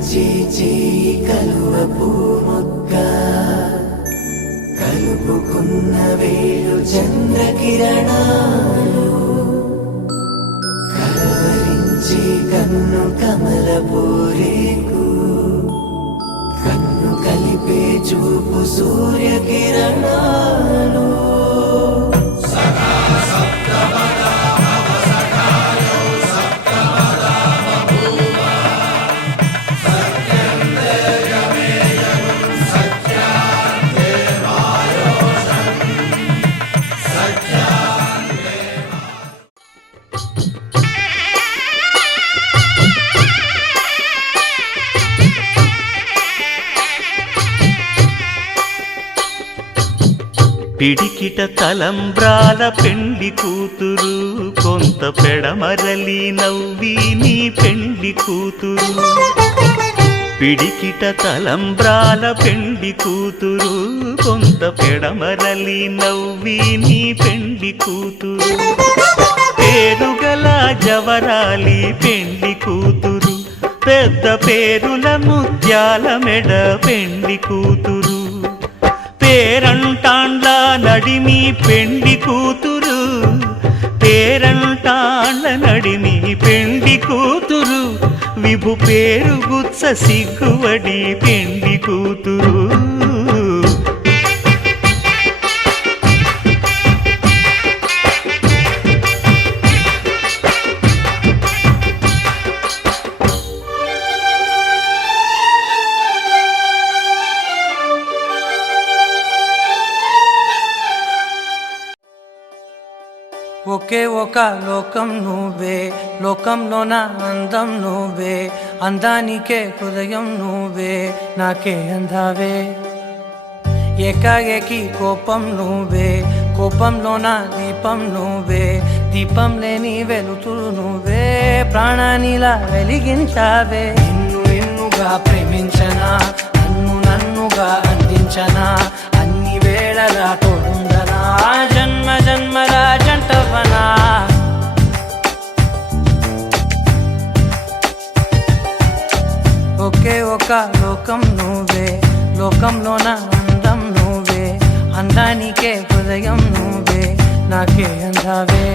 కలవరించి చేయి కలువ పూముక్క కలుపుకున్న వేలు చంద్రకిరణాలు కలవరించి కన్ను కమల పూరేకు కన్ను కలిపే చూపు సూర్యకిరణాలు పిడికిట తలంబ్రాల పెండ్లి కూతురు కొంత పెడమరలి నవ్వి నీ పెండ్లి కూతురు పిడికిట తలంబ్రాల పెండ్లి కూతురు కొంత పెడమరలి నవ్వి నీ పెండ్లి కూతురు పేరుగల జవరాలి పెండ్లి కూతురు పెద్ద పేరుల ముత్యాల మెడ పెండ్లి కూతురు పేరంటాండ్ల నడిమి పెండ్లి కూతురు పేరంటాండ్ల నడిమి పెండ్లి కూతురు విభు పేరు గుత్స సిగ్గువడి పెండ్లి కూతురు ఒకే ఒక లోకం నువ్వే లోకంలోన అందం నువ్వే అందానికే హృదయం నువ్వే నాకే అందావే ఏకాఏకి కోపం నువ్వే కోపంలోన దీపం నువ్వే దీపం లేని వెలుతురు నువ్వే ప్రాణానిలా వెలిగించావే నిన్ను నిన్నుగా ప్రేమించనా నన్ను నన్నుగా అందించనా అన్ని వేళలా తోడుందనా జన్మ జన్మల జంటవనా ఒకే ఒక లోకం నువ్వే లోకంలోన అందం నువ్వే అందానికే హృదయం నువ్వే నాకే అందావే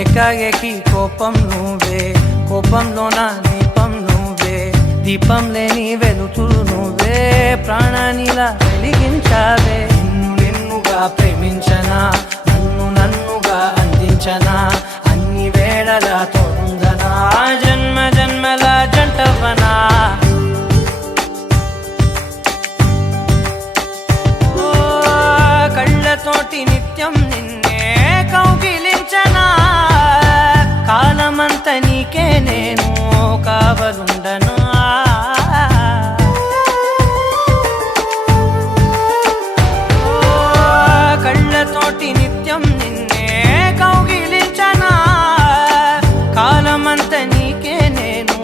ఏకాఏకి కోపం నువ్వే కోపంలోన దీపం నువ్వే దీపం లేని వెలుతురు నువ్వే ప్రాణానిలా వెలిగించావే నిన్ను నిన్నుగా ప్రేమించనా నన్ను నన్నుగా అందించనా అన్ని వేళలా తోడుందనా జన్మ జన్మల జంటవనా కళ్ళతోటి నిత్యం నిన్నే కౌగిలించనా కాలమంత నీకే నేను కావలుండనా కళ్ళతోటి నిత్యం నిన్నే కౌగిలించనా కాలమంత నీకే నేను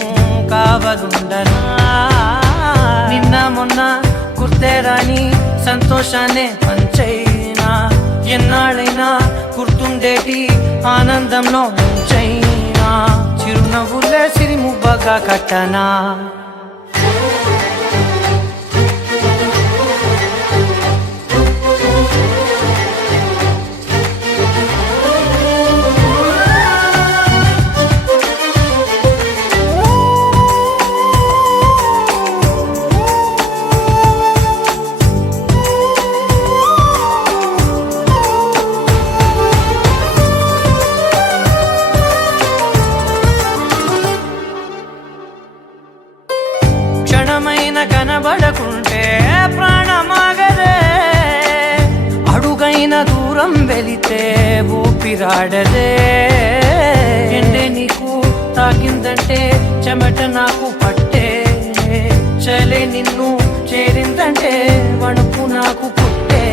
కావలుండనా నిన్న మొన్న గుర్తేరాని సంతోషాన్ని పంచైనా ఎన్నాళ్ళైనా గుర్తుండేటి ఆనందంలో ముంచైనా చిరునవ్వులే సిరిముబ్బగా కట్టనా కనబడకుంటే ప్రాణమాగదే అడుగైన దూరం వెళితే ఊపిరాడదే ఎండే నీకు తాకిందంటే చెమట నాకు పట్టే చలే నిన్ను చేరిందంటే వణుకు నాకు పుట్టే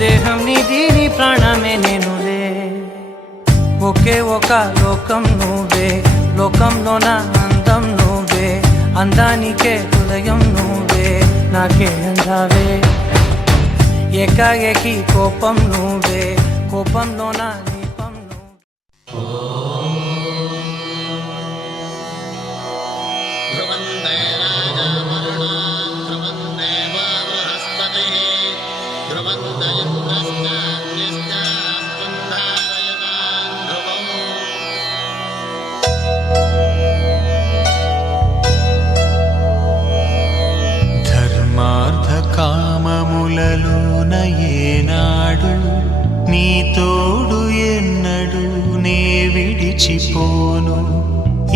దేహం నీది నీ ప్రాణమే నేనులే ఒకే ఒక లోకం నువ్వే లోకంలోన అందం నువ్వే అందానికే హృదయం నువ్వే నాకే అందావే ఏకాఏకి కోపం నువ్వే కోపంలోన దీపం నువ్వే ఎన్నాడు నీ తోడు ఎన్నడు నే విడిచిపోను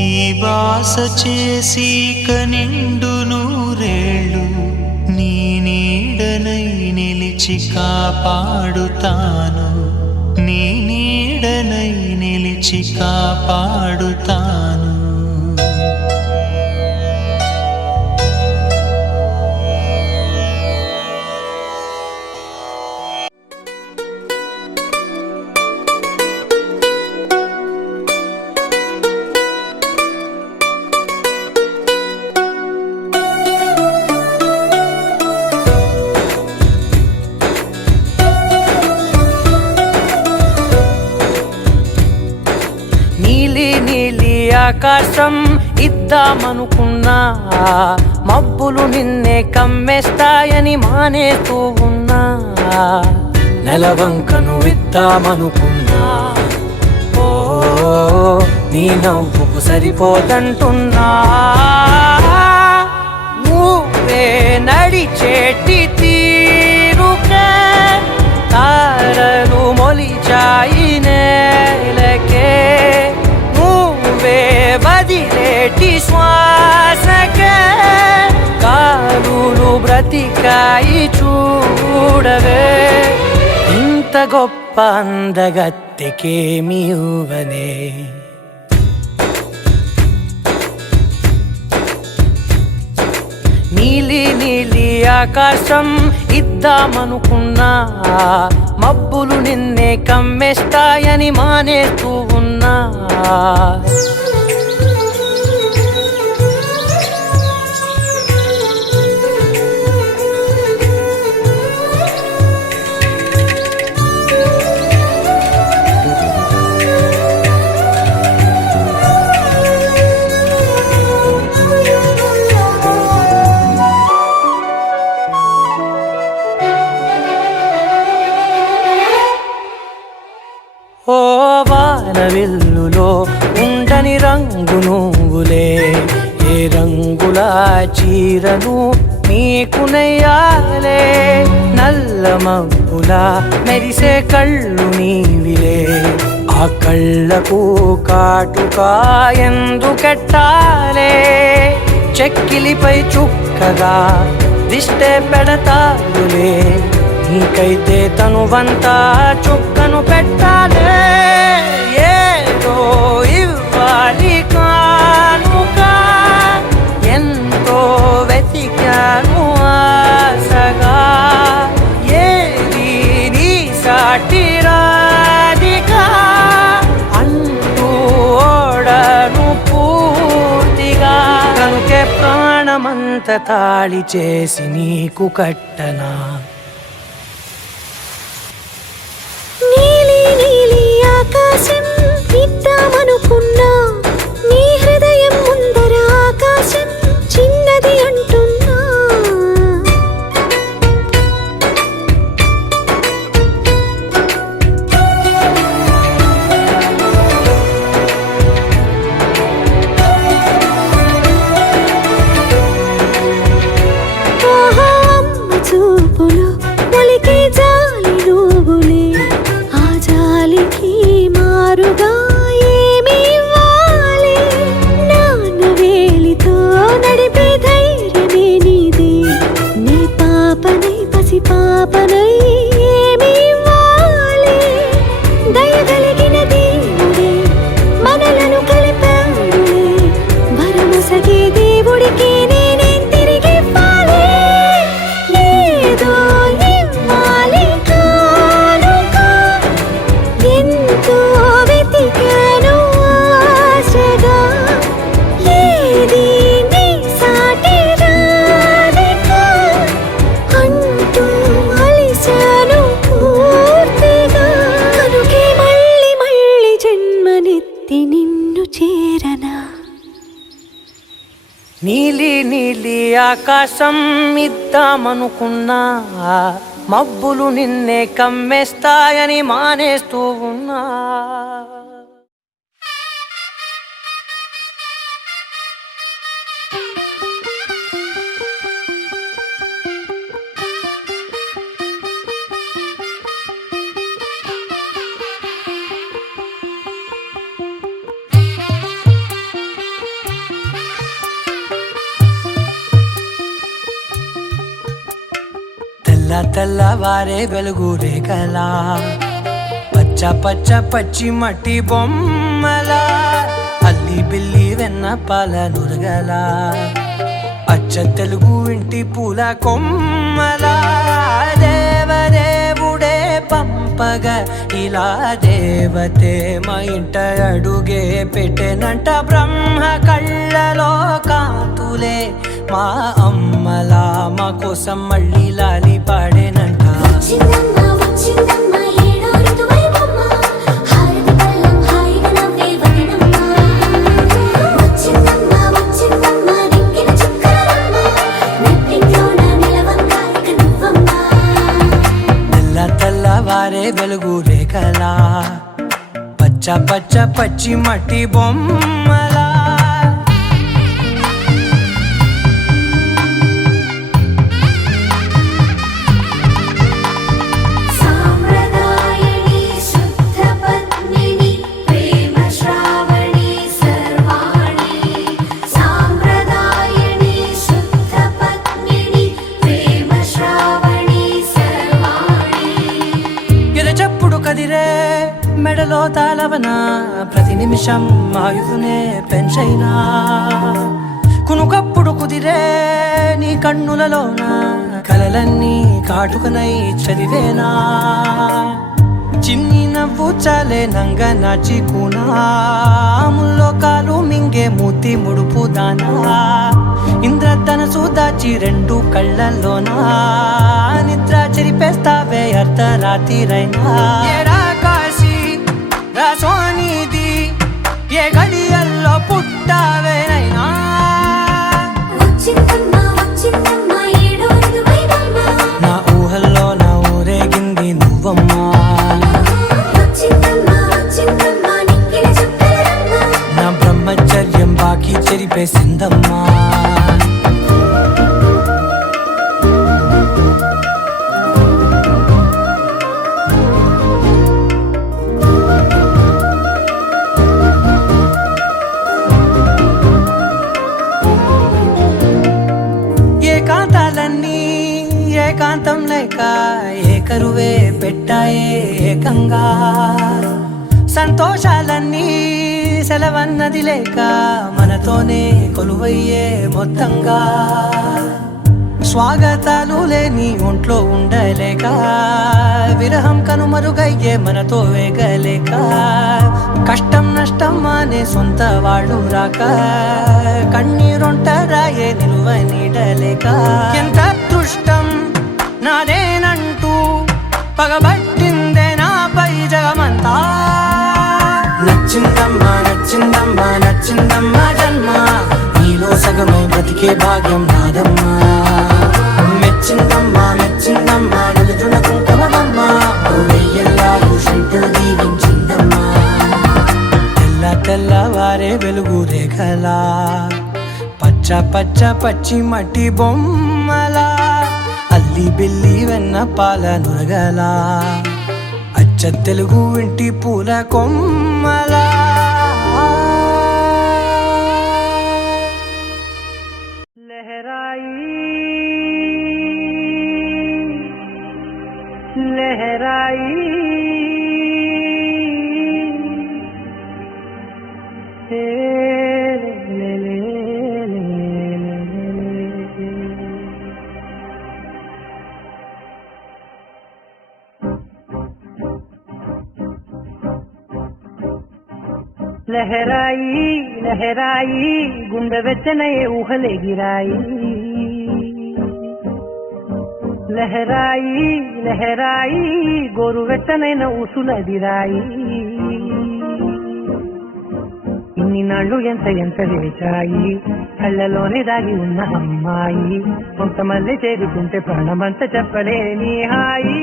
ఈ బాస చేసి కనిండు నూరేళ్ళు నీ నీడనై నిలిచి కాపాడుతాను నీ నీడనై నిలిచి కాపాడుతాను ఆకాశం ఇద్దామనుకున్నా మబ్బులు నిన్నే కమ్మేస్తాయని మానేస్తూ ఉన్నా నెలవంకను ఇద్దామనుకున్నా ఓ నీ నవ్వుకు సరిపోదంటున్నా నువ్వే నడిచేటి తీరుకే తారలు మొలిచాయి నేలకే వదిలేటి శ్వాసకే కాలులు బ్రతికాయి చూడవే ఇంత గొప్ప అందగత్తెకేమి ఇవ్వనే నీలి నీలి ఆకాశం ఇద్దామనుకున్నా మబ్బులు నిన్నే కమ్మేస్తాయని మానేస్తూ ఉన్నా ఓ వానవిల్లులో ఉండని రంగు నువ్వులే ఏ రంగుల చీరను నీకు నెయ్యాలే నల్ల మబ్బులా మెరిసే కళ్ళు నీవిలే ఆ కళ్ళకు కాటుకా ఎందుకెట్టాలే చెక్కిలిపై చుక్కగా దిష్టే పెడతారులే నీకైతే తనువంతా చుక్కను పెట్టాలే ఏదో ఇవ్వాలి కానుక ఎంతో వెతికాను ఆశగా ఏది నీ సాటి రాధికా అంటూ ఓడను పూర్తిగా కనుకే ప్రాణమంత తాళి చేసి నీకు కట్టనా ఆకాశం ఇద్దామనుకున్నా నీ హృదయం ముందర ఆకాశం చిన్నది అంటున్నా ఓహో అమ్మ చూపులు ఒలికే జాలి నువ్వులే ఆ జాలికి మారుగా ఏమి ఇవ్వాలి నాన్న వేలితో నడిపే ధైర్యమే నీదే నీ పాపనై పసి పాపనై ఏమి ఇవ్వాలి దయగలిగిన దేవుడే మనలను కలిపాడులే వరముసగే దేవుడికి నేనేం తిరిగి ఇవ్వాలి ఏదో ఇవ్వాలి కానుక ఎంతో వెతికాను ఆశగా ఏది నీ సాటి రాధిక అంటూ అలిశాను పూర్తిగా కనుకే మళ్ళీ మళ్ళీ జన్మనెత్తి నిన్ను చేరనా నీలి నీలి ఆకాశం ఇద్దామనుకున్నా మబ్బులు నిన్నే కమ్మేస్తాయని మానేస్తూ ఉన్నా తెల్లవారే వెలుగు రేఖలా పచ్చ పచ్చ పచ్చి మట్టి బొమ్మలా అల్లి బిల్లి వెన్న పాల నురగలా అచ్చ తెలుగు ఇంటి పూల కొమ్మలా దేవదేవుడే పంపగా ఇలా దేవతే మా ఇంట అడుగే పెట్టెనంట బ్రహ్మ కళ్ళలో కాంతులే మా అమ్మలా మా కోసం మళ్ళీ లాలి పాడేనంట తెల్లవారే వెలుగు రేఖలా పచ్చ పచ్చ పచ్చి మట్టి బొమ్మలా కదిరే మెడలో తాళవన ప్రతి నిమిషం ఆయుధునే పెంచైనా కునుకప్పుడు కుదిరే నీ కన్నులలోన కలలన్నీ కాటుకనై చదివేనా చిన్ని నవ్వు చాలే నంగ నాచి కూనాముల్లో కాలు మింగే మూతి ముడుపు దానా ఇంద్రధనసు దాచి రెండు కళ్ళల్లోనా నిద్ర చెరిపేస్తావే అర్ధరాత్రిరైనా ఏడా కాశీ రాసోనిది ఏ గడియల్లో పుట్టావేనైనా నా ఊహల్లో నా ఊరేగింది నువ్వమ్మా నా బ్రహ్మచర్యం బాకీ చెరిపేసిందమ్మా ఏకాంతాలన్నీ ఏకాంతం లేక ఏకరువే పెట్టాయే ఏకంగా సంతోషాలన్నీ సెలవన్నది లేక మనతోనే కొలువయ్యే మొత్తంగా స్వాగతాలు లేని ఒంట్లో ఉండలేక విరహం కనుమరుగయ్యే మనతో వేగలేక కష్టం నష్టం అనే సొంత వాళ్ళు రాక కన్నీరొంటరాయే నిలువ నీడలేక ఎంత అదృష్టం నాదేనంటూ పగబట్టిందే నాపై జగమంతా నచ్చిందమ్మా నచ్చిందమ్మా నచ్చిందమ్మా జన్మ నీలో సగమై బ్రతికే భాగ్యం నాదమ్మా మెచ్చిందమ్మా మెచ్చిందమ్మా నిలుచున కుంకుమమ్మా వెయ్యల్లాలు శంకరు దీవించిందమ్మా తెల్లవారే వెలుగు రేఖలా పచ్చ పచ్చ పచ్చి మట్టి బొమ్మలా అల్లి బిల్లి వెన్న పాల నురగలా అచ్చ తెలుగు ఇంటి పూల కొమ్మలా లహరాయి లహరాయి లహరాయి లహరాయి గుండె వెచ్చనయే ఊహలే గిరాయి లహరాయి లహరాయి గోరు వెచ్చనైన ఊసులదిరాయి ఇన్ని నాళ్ళు ఎంత ఎంత వేచాయి కళ్ళలోనే దాగి ఉన్న అమ్మాయి కొంతమంది చేరుకుంటే ప్రాణమంతా చెప్పలేని హాయి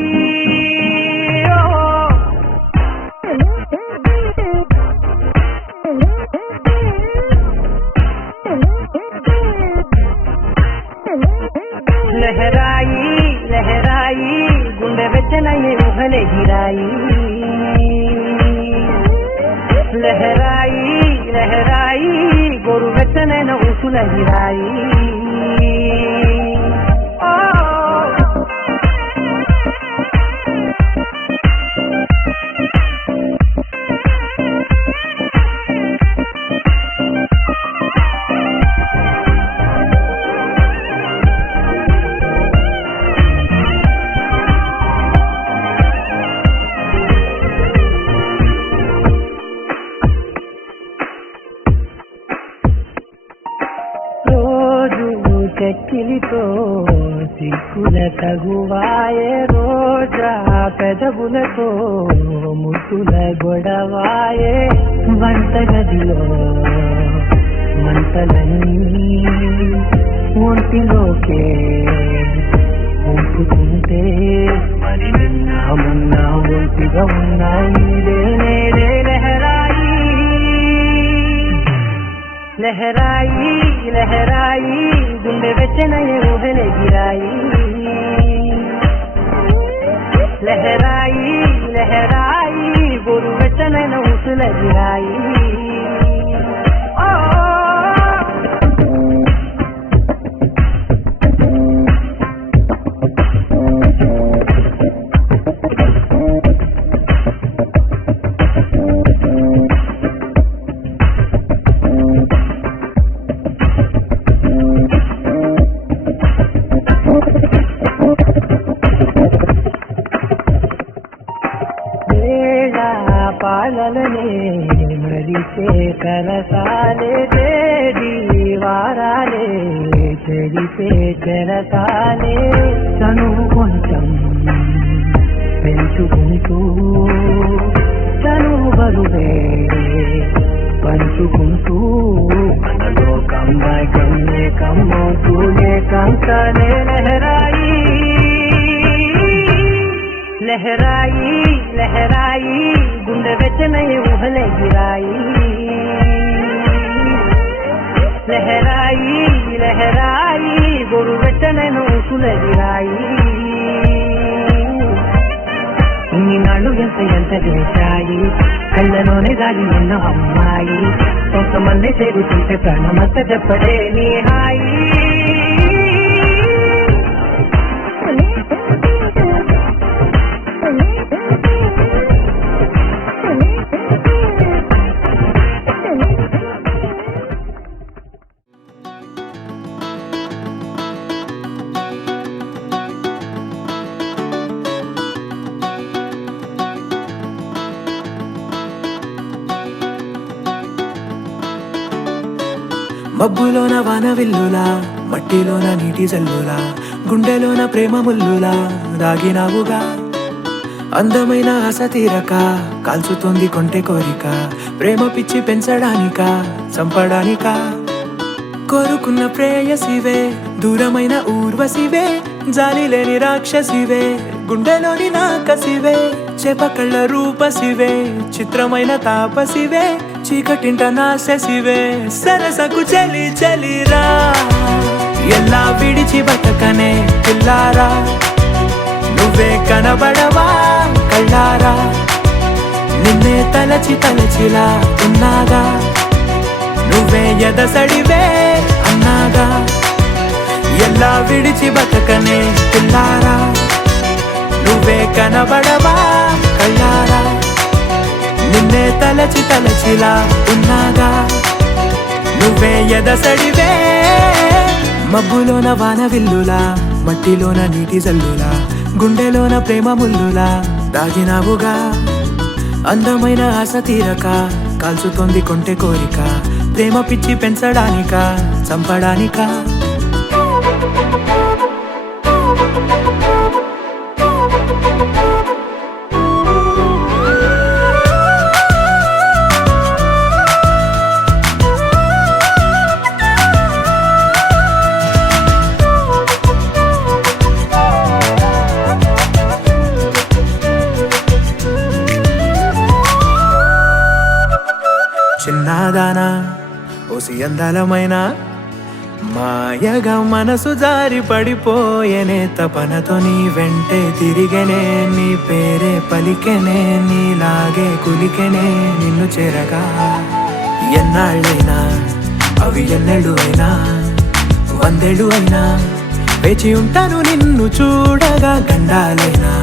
లహరాయి లహరాయి గుండె వెచ్చనయ్యే ఊహలే గిరాయి లహరాయి లహరాయి గోరు వెచ్చనైన ఊసుల గిరాయి చెక్కిలితో సిక్కుల తగువాయే రోజా పెదవులతో ముద్దుల గొడవాయే వంటగదిలో మంటలన్నీ ఒంటిలోకే ఉంచుకుంటే మరి మొన్న ఒంటిగా ఉన్నాయి నేడే లహరాయి లహరాయి లహరాయి గుండె వెచ్చనయ్యే ఊహలే గిరాయి లహరాయి లహరాయి గోరు వెచ్చనైన ఊసుల గిరాయి పాలనే మరిచే కరసాలే తేడి వారాలే చెడితే చెరసాలే చనువు కొంచెం పెంచుకుంటూ చనువు బరువే పంచుకుంటూ మనలో కమ్మాయి కమ్మే కమ్మవుతూనే కంకనే లహరాయి లహరాయి లహరాయి గుండె వెచ్చనయ్యే ఊహలే గిరాయి లహరాయి లహరాయి గోరు వెచ్చనైన ఊసుల గిరాయి ఇన్ని నాళ్ళు ఎంత చేశాయి కళ్ళలోనే దాగి ఉన్న అమ్మాయి కొంతమంది చేరుతుంటే ప్రాణమంత చెప్పడే నీ హాయి మబ్బులోన వానవిల్లులా మట్టిలోన నీటి జల్లులా గుండెలోన ప్రేమ ముల్లులా దాగినావుగా అందమైన ఆశ తీరక కాల్చుతోంది కొంటె కోరిక ప్రేమ పిచ్చి పెంచడానిక చంపడానిక కోరుకున్న ప్రేయసివే దూరమైన ఊర్వశివే జాలి లేని రాక్షసివే గుండెలోని నాకసివే చేపకళ్ళ రూపసివే చిత్రమైన తాపసివే చీకటింట నాశసివే సరసకు చలి చలిరా ఎలా విడిచి బతకనే పిల్లారా నువ్వే కనబడవా కళ్ళారా నిన్నే తలచి తలచిలా ఉన్నాగా నువ్వే ఎదసడివే అన్నాగా ఎలా విడిచి బతకనే పిల్లారా నువ్వే కనబడవా కళ్ళారా నిన్నే తలచి తలచిలా ఉన్నాగా నువ్వే ఎదసడివే మబ్బులోన వానవిల్లులా మట్టిలోన నీటి జల్లులా గుండెలోన ప్రేమ ముల్లులా దాగినావుగా అందమైన ఆశ తీరక కాల్చుతోంది కొంటె కోరిక ప్రేమ పిచ్చి పెంచడానిక చంపడానిక చిన్నదానా ఓసి అందలమైన మాయగా మనసు జారి పడిపోయేనే తపనతో నీ వెంటే తిరిగనే నీ పేరే పలికెనే నీలాగే కులికెనే నిన్ను చేరగా ఎన్నాళ్ళైనా అవి ఎన్నెళ్ళు అయినా 100 ఏళ్ళు అయినా వేచి ఉంటాను నిన్ను చూడగా గండాలైనా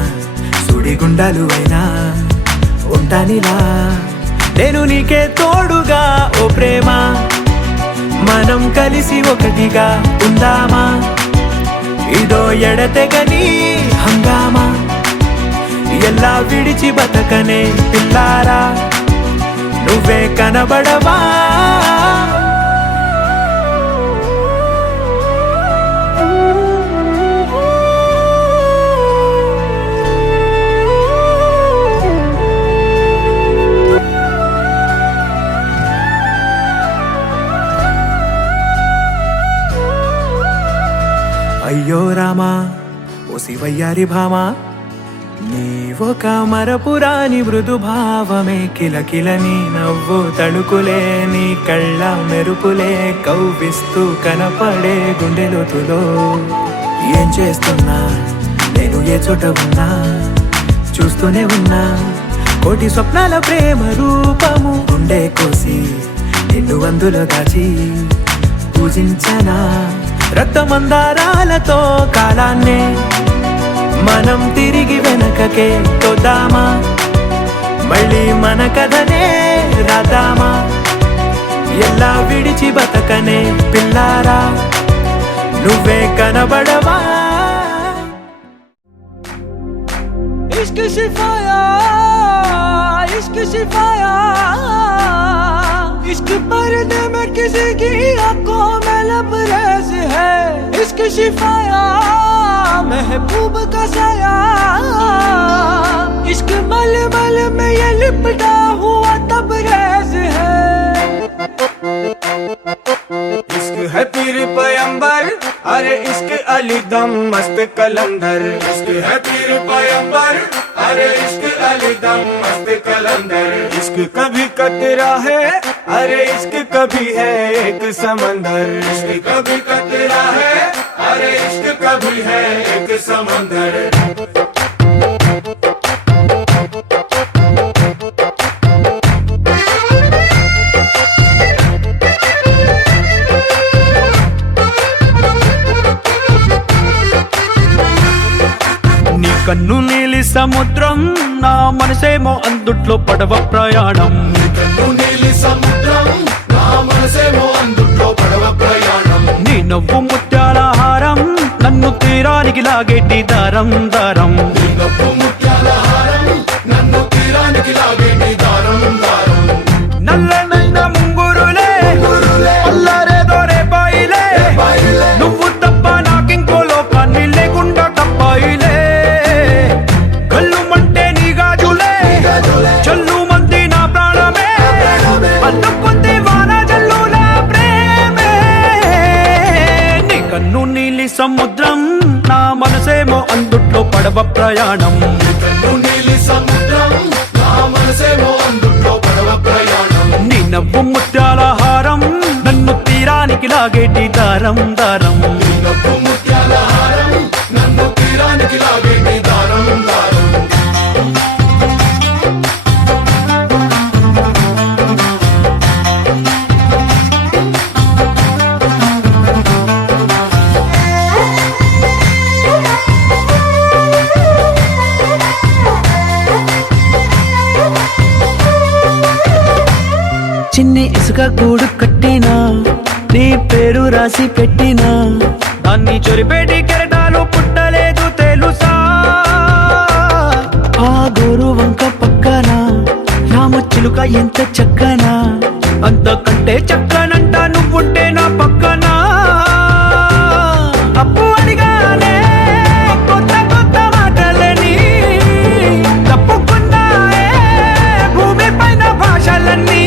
సుడిగుండాలు అయినా ఉంటానిలా నేను నీకే తోడుగా ఓ ప్రేమ మనం కలిసి ఒకటిగా ఉందామా ఇదో ఎడతెగని హంగామా ఎలా విడిచి బతకనే పిల్లారా నువ్వే కనబడవా అయ్యో రామా ఓ శివయ్యారి భామా నీవొక మరపురాని మృదు భావమే కిలకిలని నవ్వు తడుకులే నీ కళ్ళ మెరుపులే కవ్విస్తూ కనపడే గుండెలోతులో ఏం చేస్తున్నా నేను ఏ చోట ఉన్నా చూస్తూనే ఉన్నా కోటి స్వప్నాల ప్రేమ రూపము గుండె కోసి నిన్ను అందులో దాచి పూజించనా రక్తమందారాలతో కాలాన్నే మనం తిరిగి వెనకకే తోదామా మళ్ళీ మన కథనే రాదామా ఎలా విడిచి బతకనే పిల్లారా నువ్వే కనబడవా इश्क सिफाया इश्क सिफाया इश्क पर्दे में किसी की आंखों में लबरेज है इश्क सिफाया महबूब का साया इश्क मलमल में ये लिपटा हुआ तबरेज है इश्क है पीर पैगंबर अरे इश्क अली दम मस्त कलंदर इश्क है पीर पैगंबर अरे इश्क अली दम मस्त कलंदर इश्क कभी कतरा है अरे इश्क कभी है एक समंदर इश्क कभी कतरा है अरे इश्क कभी है एक समंदर కన్ను నీలి సముద్రం నా మనసేమో అందుట్లో పడవ ప్రయాణం నీ నవ్వు ముత్యాల హారం నన్ను తీరానికి లాగేటి దారం దారం నల్లనైన ముంగురులే అల్లారేదో రేపాయిలే నువ్వు తప్ప నాకింకో లోకాన్ని లేకుండా తప్పాయిలే చల్లు మంది నా ప్రాణమే అల్లుకుంది వాన జల్లుల ప్రేమే నీ కన్ను నీలి సముద్రం నా మనసేమో అందుట్లో పడవ ప్రయాణం నీ నవ్వు ముత్యాల హారం నన్ను తీరానికి లాగేటి దారం దారం చిన్ని ఇసుక గూడు కట్టినా నీ పేరు రాసి పెట్టినా దాన్ని చొరిపేటి కెరటాలు పుట్టలేదు తెలుసా ఆ గోరు వంక పక్కన రామచిలుక ఎంత చక్కనా అంతకంటే చక్కనంట నువ్వుంటే నా పక్కన అప్పు అడిగానే కొత్త కొత్త మాటలని తప్పుకున్నాయే భూమి పైన భాషలన్నీ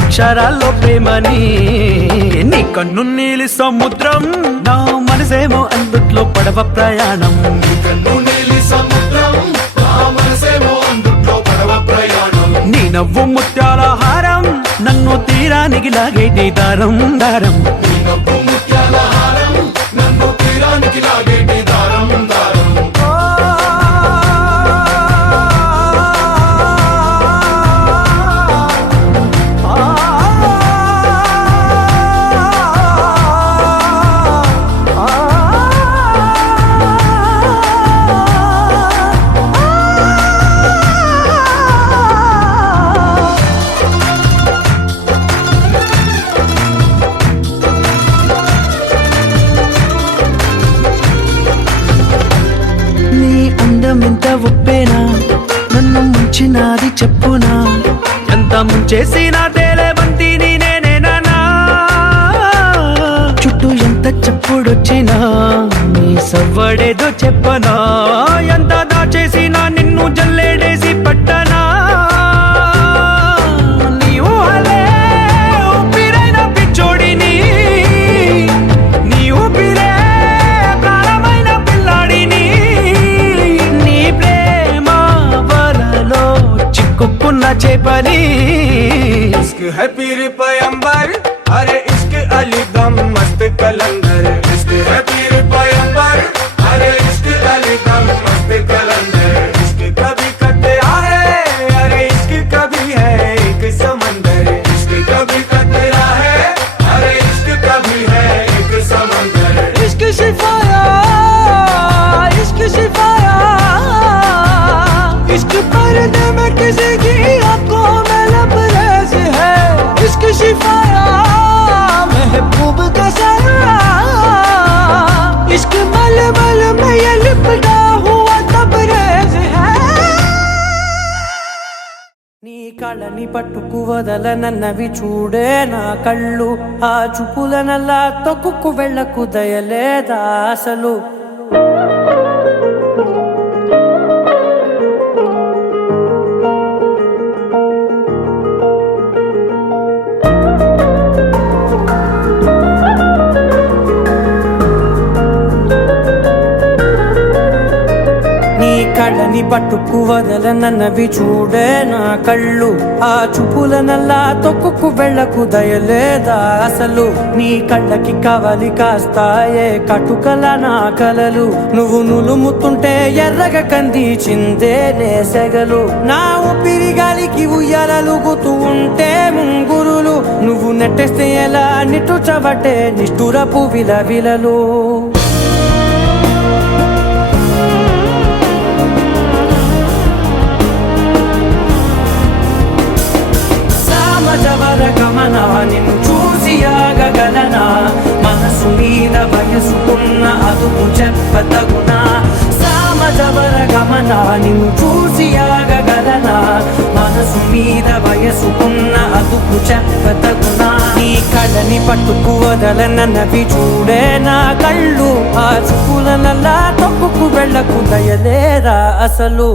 అక్షరాల్లో ప్రేమని నీ కన్ను నీలి సముద్రం నా మనసేమో అందుట్లో పడవ ప్రయాణం నీ నవ్వు ముత్యాల హారం నన్ను తీరానికి లాగేటి దారం దారం ఎంత ఒప్పేనా నన్ను ముంచినాది చెప్పునా ఎంత ముంచేసినా తేలేబంతిని నేనేనా చుట్టూ ఎంత చెప్పుడొచ్చినా నీ సవ్వడేదో చెప్పనా ఎంత దాచేసినా నిన్ను జల్లేడేసి పట్టనా నీ ఊహలే ఊపిరైన పిచ్చోడిని इश्क है पीर पैगंबर अरे इश्क अली दम मस्त कलंदर इश्क है पीर पैगंबर अरे इश्क अली दम मस्त कलंदर इश्क कभी कतरा है अरे इश्क कभी है एक समंदर इश्क कभी कतरा है अरे इश्क कभी है एक समंदर इश्क शिफाया इश्क शिफाया इश्क पर्दे में किसी की आंखों में लबरेज है इश्क शिफाया महबूब का साया इश्क मलमल में ये लिपटा हुआ तबरेज है నీ కళ్ళని పట్టుకు వదలనన్నవి చూడే నా కళ్ళు ఆ చూపులనల్లా తొక్కుకు వెళ్ళకు దయలేదా అసలు కళ్ళని పట్టుకు వదలనన్నవి చూడే నా కళ్ళు ఆ చూపులనల్లా తొక్కుకు వెళ్ళకు దయలేదా అసలు నీ కళ్ళకి కవలి కాస్తాయే కటుకల నా కలలు నువ్వు నులుముతుంటే ఎర్రగా కంది చిందే నేసెగలు నా ఊపిరి గాలికి ఉయ్యాలలుగుతూ ఉంటే ముంగురులు నువ్వు నెట్టేస్తే ఎలా నిట్టుచవటే నిష్ఠురపు విలవిలలు గమనా నిన్ను చూసి ఆగగలనా మనసు మీద వయసుకున్న అదుపు చెప్పతగునా సామజవర గమనా నిన్ను చూసి ఆగగలనా మనసు మీద వయసుకున్న అదుపు చెప్పతగునా నీ కళ్ళని పట్టుకు వదలనన్నవి చూడే నా కళ్ళు ఆ చూపులనల్లా తొక్కుకు వెళ్ళకు దయలేరా అసలు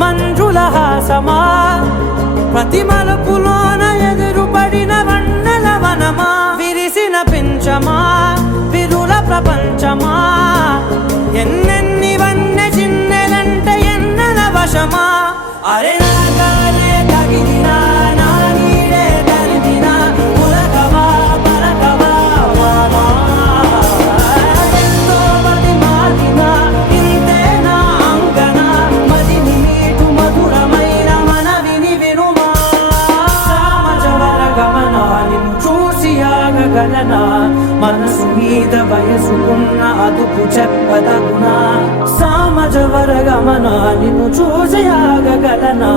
మంజుల హాసమా ప్రతి మలుపులోన ఎదురుపడిన వన్నెల వనమా విరిసిన పించమా విరుల ప్రపంచమా ఎన్నెన్ని వన్నె చిన్నెలంటే ఎన్నెల వశమా అరే నాగాలే తగిలినా నా నీడే తరిమినా ఉలకవా పలకవా వామా ఎంతో మతి మాటినా ఇంతే నా అంగన మదిని మీటు మధురమైన మనవిని వినుమా సామజవర గమనా నిన్ను చూసి ఆగగలనా మనసు మీద వయసుకున్న అదుపు చెప్పదగునా సామజవర గమనా నిన్ను చూసి ఆగగలనా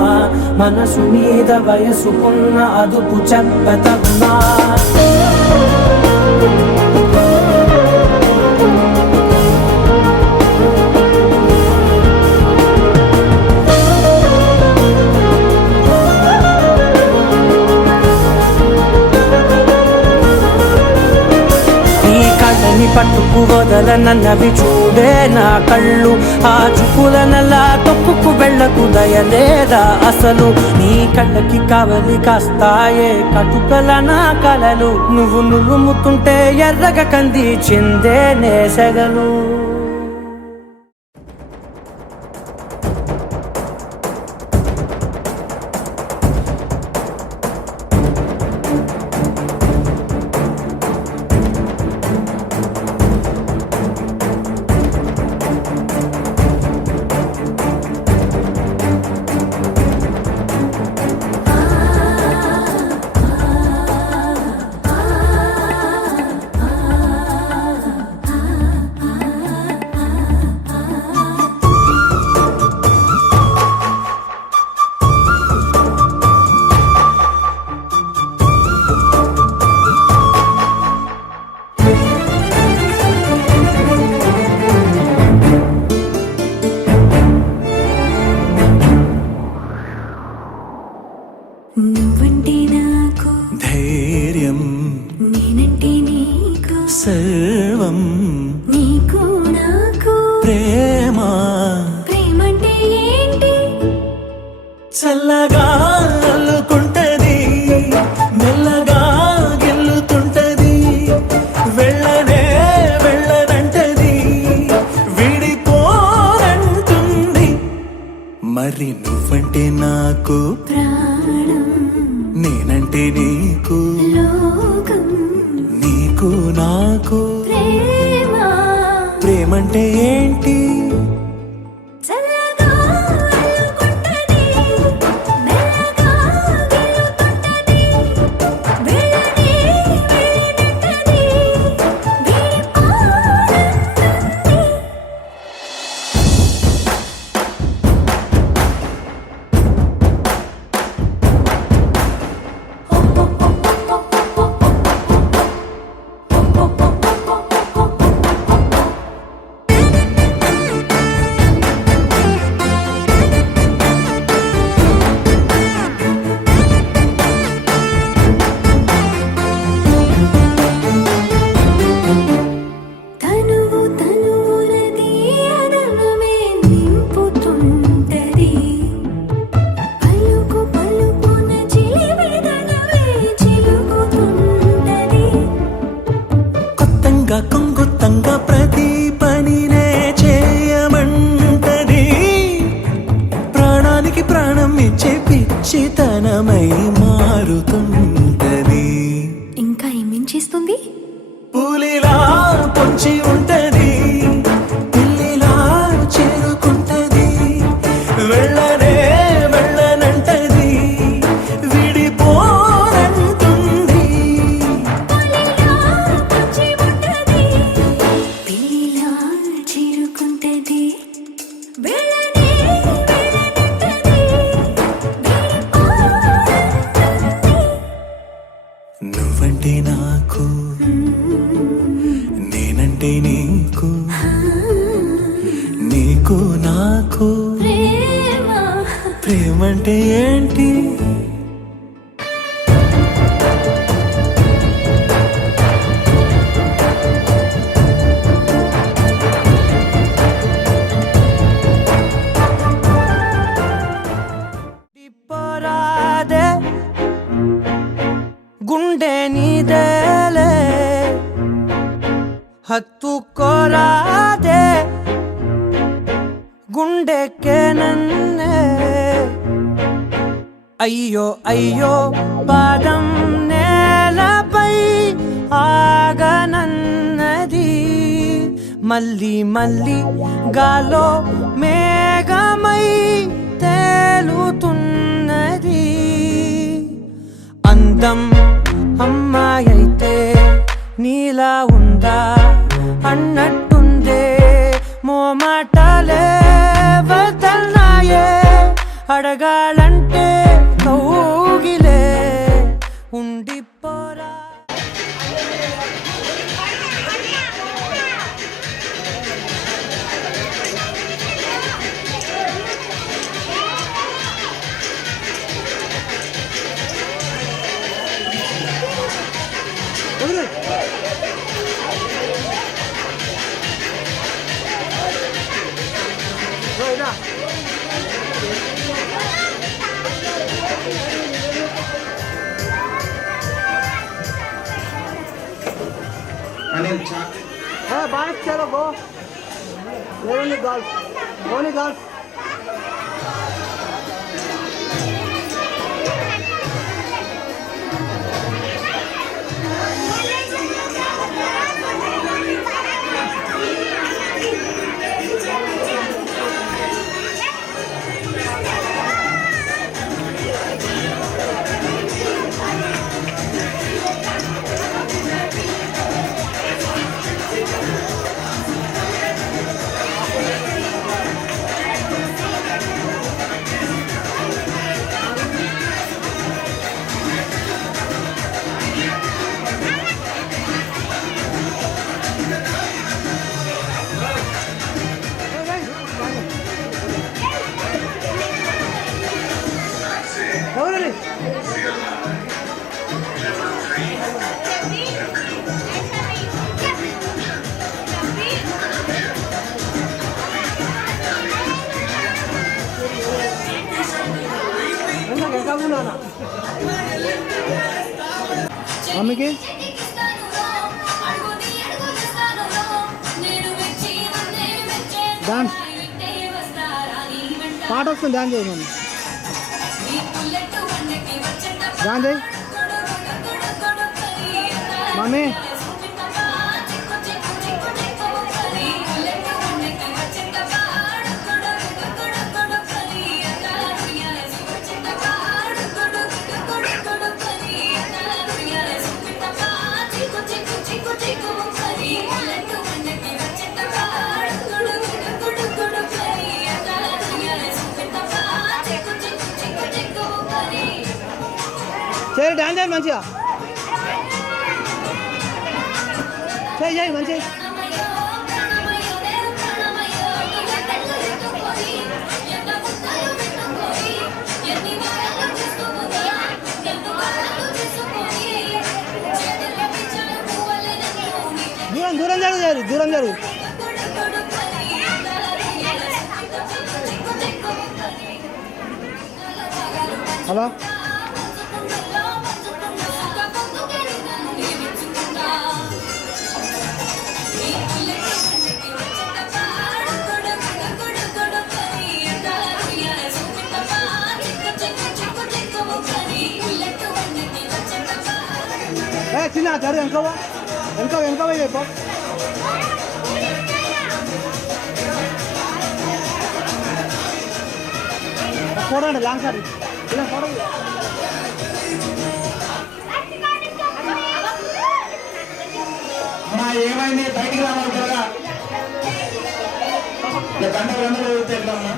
మనసు మీద వయసుకున్న అదుపు చెప్పదగునా పట్టుకు వదలనన్నవి చూడే నా కళ్ళు ఆ చూపులనల్లా తొక్కుకు వెళ్ళకు దయలేదా అసలు నీ కళ్ళకి కవలి కాస్తాయే కటుకల నా కలలు నువ్వు నులుముతుంటే ఎర్రగా కంది చిందే నేసెగలు ప్రేమంటే ఏంటి? చల్లగా అల్లుకుంటది, మెల్లగా గెల్లుతుంటది, వెళ్ళనే వెళ్ళనంటది, విడిపోనంటుంది. మరి నువ్వంటే నాకు ప్రాణం, నేనంటే నీకు, లోకం, నీకు నాకు. ప్రేమ. ప్రేమంటే ఏంటి? చల్లగా అల్లుకుంటది, మెల్లగా గెలుతుంటది, వెళ్ళనే వెళ్ళనంటది, విడిపోనంటుంది. తనువు తనువులది అదనమే నింపుతుంటది, పలుకు పలుకున చిలివిదనమే చిలుకుతుంటది. కొత్తంగా కొంగొత్తంగా ప్రతి పనినే చేయమంటది, ప్రాణానికి ప్రాణం ఇచ్చే పిచ్చితనమై మారుతుంటది. ఇంకా ఏమేం చేస్తుంది? పులిలా పొంచి ఉంటది, పిల్లిలా చేరుకుంటది, వెళ్ళనే వెళ్ళనంటది, విడిపోనంటుంది. పులిలా పొంచి ఉంటది, పిల్లిలా చేరుకుంటది, వెళ్ళనే వెళ్ళనంటది, విడిపోనంటుంది. నువ్వంటే నాకు, నేనంటే నీకు, నీకు నాకు. ప్రేమ. ప్రేమంటే ఏంటి? పోరాదే గుండె నీదేలే, హత్తుకోరాదే గుండెకే నన్నే. అయ్యో అయ్యో పాదం నేలపై ఆగనన్నది, మళ్ళీ మళ్ళీ గాలో మేఘమై తేలుతున్నది. అందం అమ్మాయైతే నీలా ఉందా అన్నట్టుందే, మోమాటలే వదల్నాయే, అడగాలంటే కౌగిలే ఉండిపోరా. Bye, chalo, go. Only girls. Only girls. నాన్న మమ్మీకి డాన్స్ పాట వస్తుంది డాన్స్ చేయి మమ్మీ డాన్స్ చేయి మమ్మీ చేయి డాన్స్ చేయి మంచిగా చేయి మంచిగా దూరం జరుగు దూరం జరుగు హలో చిన్న జరు వెనక చెప్పు ఫోటో అండి లాంగ్ సార్ ఇలా ఫోటో ఏమైంది బయటికి రావాలి త్వరగా గంటలు తెద్దామా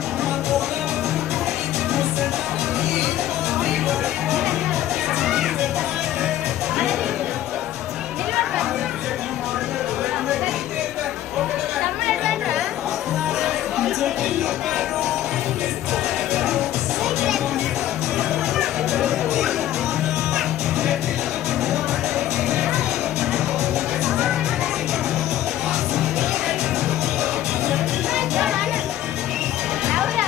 Laura.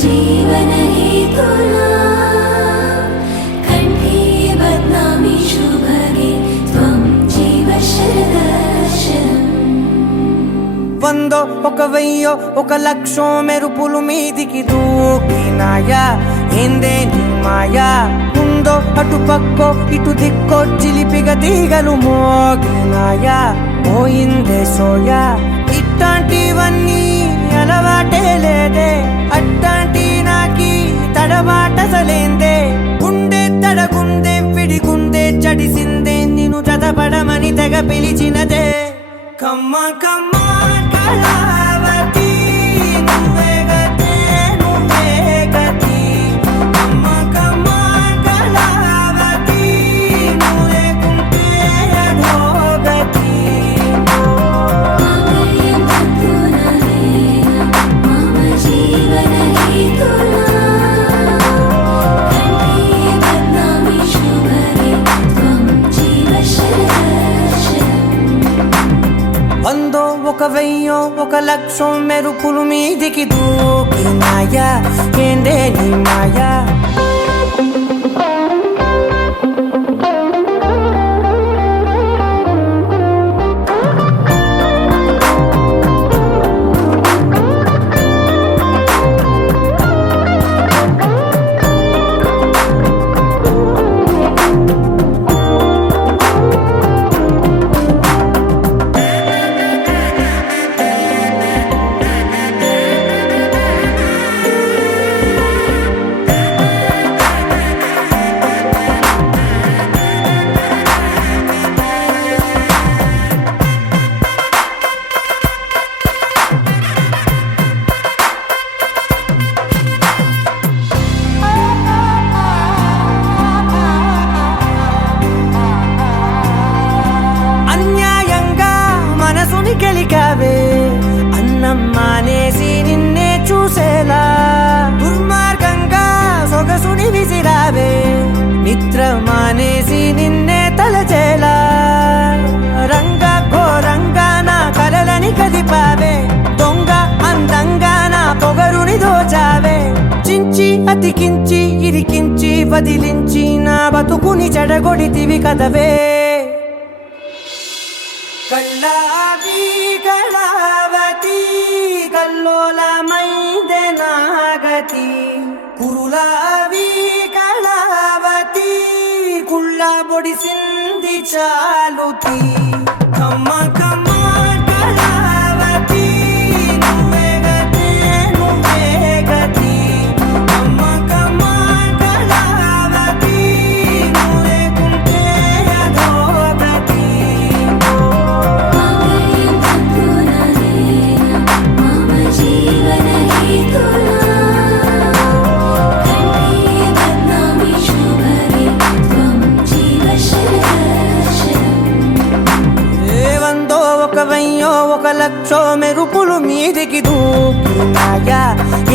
जीवन हेतुना कंठे बध्नामि शुभगे त्वं जीव शरदर्शनम् వందో ఒక వెయ్యో ఒక లక్షో మెరుపులు మీదికి దూకినాయా ఏందే నీ మాయా ఉందో అటు పక్కో ఇటు దిక్కో చిలిపిగ తీగలు మోగినాయా పోయిందే సోయా ఇట్లాంటివన్నీ అలవాటే లేదే అట్లాంటి నాకి తడబాటసలేందే గుండె తడగుందే విడిగుందే చడిసిందే నిన్ను చదపడమని తెగ పిలిచినదే కమ్మ కమ్మ కళావతి నువ్వే గతే నువ్వే గతి కమ్మ కమ్మ కళావతి నువ్వే కుంటే అధోగతి मामयं भक्तुनरेण मम जीवन हेतुना कंठे बध्नामि शुभगे त्वं जीव शरदर्शनम् వందో ఒక వెయ్యో ఒక లక్షో మెరుపులు మీదికి దూకినాయా ఏందే నీ మాయా అన్యాయంగా మనసుని గెలికావే అన్నం మానేసి నిన్నే చూసేలా దుర్మార్గంగా సొగసుని విసిరావే నిద్ర మానేసి నిన్నే తలచేలా రంగా ఘోరంగా నా కలలని కదిపావే దొంగ అందంగా నా పొగరుని దోచావే చించి అతికించి ఇరికించి వదిలించి నా బతుకుని చెడగొడితివి కదవే కళ్ళావి కళావతి కల్లోలమైందే నాగతి కురులావి కళావతి కుళ్ళ బొడిసింది చాలుతి కమ్మ కమ్మ కళావతి నువ్వే గతే నువ్వే గతి కమ్మ కమ్మ కళావతి నువ్వే కుంటే అధోగతి मामयं भक्तुनरेण मम जीवन हेतुना कंठे बध्नामि शुभगे त्वं जीव शरदर्शनम् వందో ఒక వెయ్యో ఒక లక్షో మెరుపులు మీదికి దూకినాయా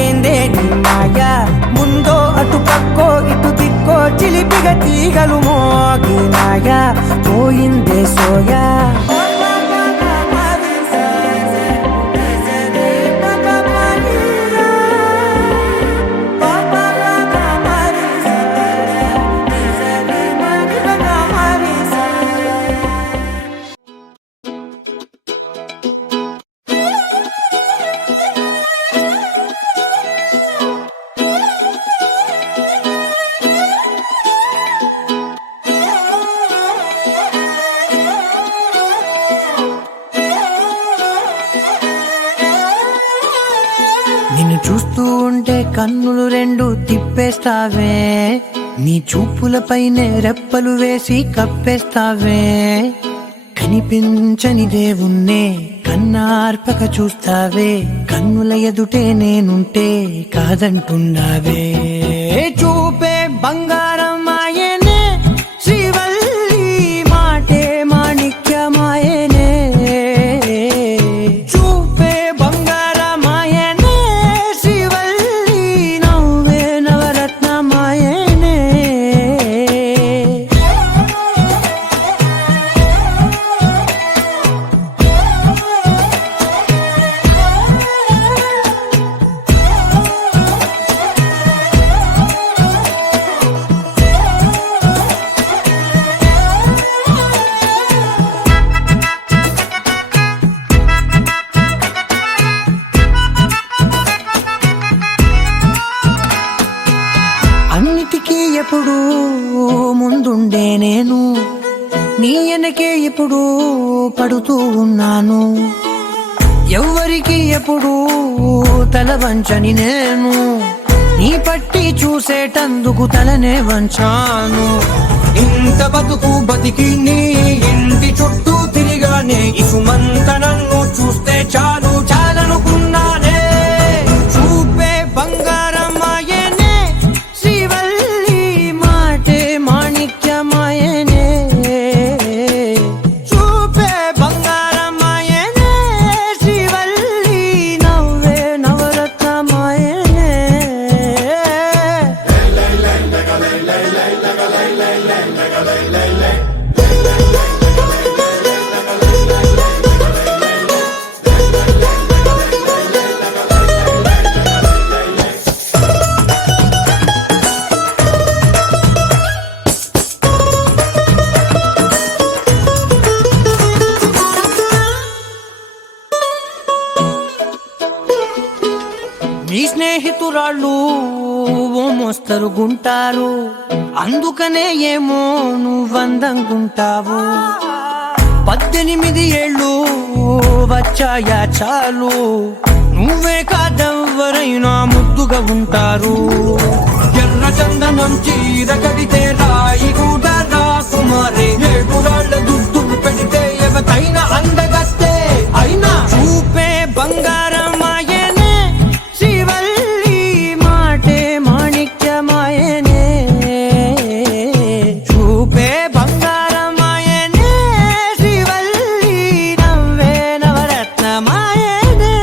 ఏందే నీ మాయా ముందో అటు పక్కో ఇటు దిక్కో చిలిపిగ తీగలు మోగినాయా పోయిందే సోయా నిన్ను చూస్తూ ఉంటే కన్నులు రెండు తిప్పేస్తావే నీ చూపులపైనే రెప్పలు వేసి కప్పేస్తావే కనిపించని దేవుణ్ణే కన్నార్పక చూస్తావే కన్నుల ఎదుటే నేనుంటే కాదంటున్నావే చూపే బంగారం ఆయనే శ్రీవల్లి మాటే మాణిక్యమాయనే చూపే బంగారమాయనే శ్రీవల్లి నవ్వే నవరత్నమాయనే ఎప్పుడు ముందుండే నేను నీ వెనకే ఇప్పుడు పడుతూ ఉన్నాను. ఎవ్వరికి ఎప్పుడు తల వంచని నేను నీ పట్టి చూసేటందుకు తలనే వంచాను. ఇంత బతుకు బతికి నీ ఇంటి చుట్టూ తిరిగానే ఇసుమంత నన్ను చూస్తే చాలు చాలనుకున్నానే. చూపే బంగారమాయనే శ్రీవల్లి మాటే మాణిక్యమాయనే. చూపే బంగారమాయనే శ్రీవల్లి నవ్వే నవరత్నమాయనే. నీ స్నేహితురాళ్ళు ఓ మోస్తరు గుంటారు, అందుకనే ఏమో నువ్వందంగుంటావు. 18 ఏళ్ళు వచ్చాయా చాలు, నువ్వే కాదెవ్వరైనా ముద్దుగా ఉంటారు. ఎర్ర చందనం చీర కడితే రాయి కూడా రాకుమారే, 7 రాళ్ల దుద్దులు పెడితే ఎవతైనా అందగస్తే. అయినా చూపే బంగారమాయనే శ్రీవల్లి మాటే మాణిక్యమాయనే. చూపే బంగారమాయనే శ్రీవల్లి నవ్వే నవరత్నమాయనే.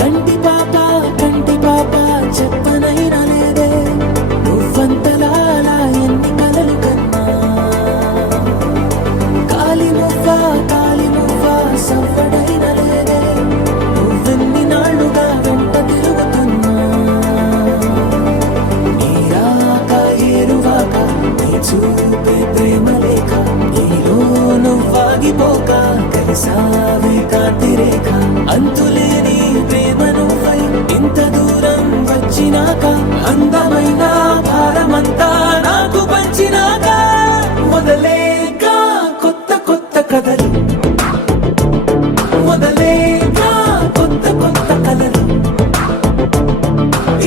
కంటి పాప చెప్పనైనా లేదే నువ్వంతలా అలా ఎన్ని కలలు కన్నా. కాలి మువ్వ సవ్వడైనా లేదే నువ్వెన్ని నాళ్ళుగా వెంట తిరుగుతున్నా. నీ రాక ఏరువాక నీ చూపే ప్రేమ లేక నీలో నువ్వాగిపోక కలిసావే కాంతిరేఖ. అంతులేని ప్రేమ నువ్వై ఇంత దూరం వచ్చినాక, అందమైన భారమంతా నాకు పంచినాక, మొదలేక కొత్త కొత్త కథలు, మొదలేక కొత్త కొత్త కలలు.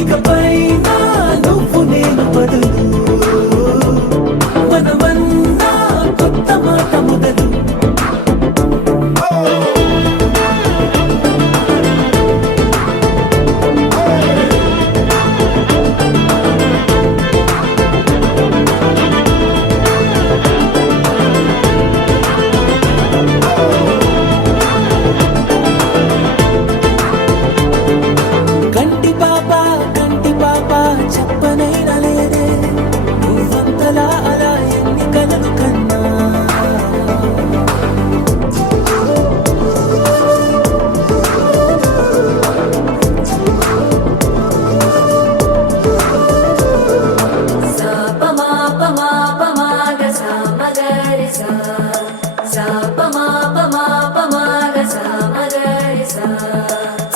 ఇకపైన నువ్వు నేను బదులు, మనమన్నా కొత్త మాట మొదలు. కంటి పాప చెప్పనైనా లేదే నువ్వంతలా అలా ఎన్ని కలలు కన్నా.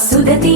సుదతి